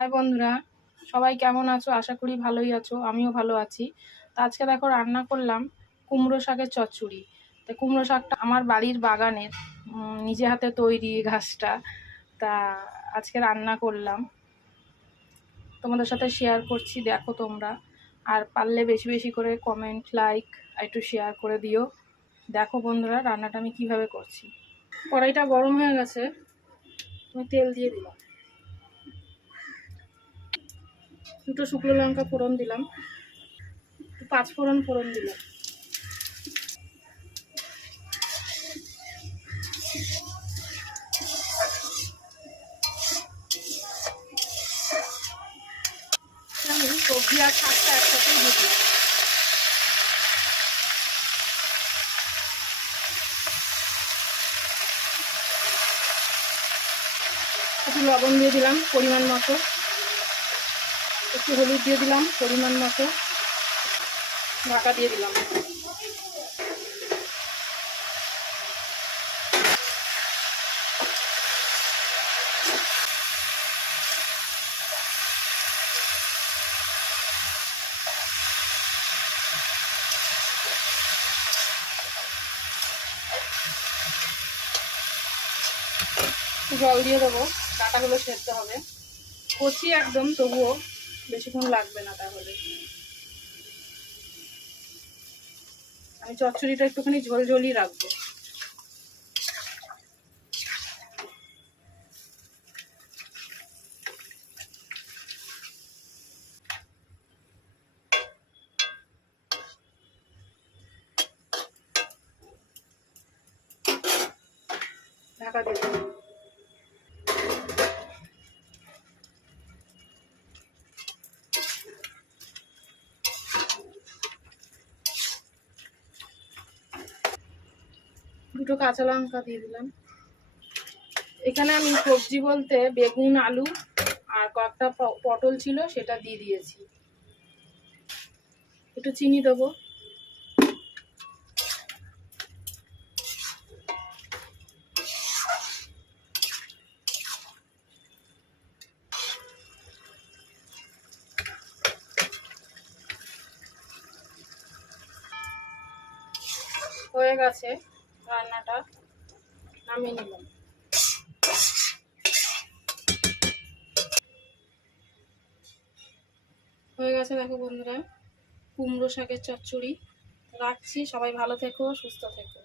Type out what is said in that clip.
High বন্ধুরা, সবাই কেমন আছো? আশা করি ভালোই আছো। আমিও ভালো আছি। তো আজকে দেখো রান্না করলাম কুমড়ো শাকের চচ্চড়ি। তো কুমড়ো শাকটা আমার বাড়ির বাগানের, নিজে হাতে তৈরি গাছটা। তা আজকে রান্না করলাম, তোমাদের সাথে শেয়ার করছি, দেখো তোমরা। আর পারলে বেশি বেশি করে কমেন্ট, লাইক একটু শেয়ার করে দিও। দেখো বন্ধুরা রান্নাটা আমি কিভাবে করছি। কড়াইটা গরম হয়ে গেছে, আমি তেল দিয়ে দিলাম, দুটো শুকনো লঙ্কা ফোড়ন দিলাম, 5 ফোড়ন দিলাম। আমি সবজি আর শাকটা একসাথেই দিয়ে দিলাম। একটু লবণ দিয়ে দিলাম পরিমাণ মতো, একটু হলুদ দিয়ে দিলাম পরিমাণ মতো, ঢাকা দিয়ে দিলাম। জল দিয়ে দেবো, ডাঁটাগুলো সেদ্ধ হবে। কচি একদম, তবুও বেশিক্ষণ লাগবে না। তাহলে আমি চচ্চড়িটা একটুখানি ঝোলঝোলই রাখবো। ঢাকা দিয়ে দেবো। দুটো কাঁচা লঙ্কা দিয়ে দিলাম। এখানে আমি সবজি বলতে বেগুন, আলু আর কয়েকটা পটল ছিল, সেটা দিয়ে দিয়েছি। একটু চিনি দেবো। হয়ে গেছে রান্নাটা, নামিয়ে নিলাম। হয়ে গেছে দেখো বন্ধুরা কুমড়ো শাকের চচ্চড়ি। রাখছি, সবাই ভালো থেকো, সুস্থ থেকো।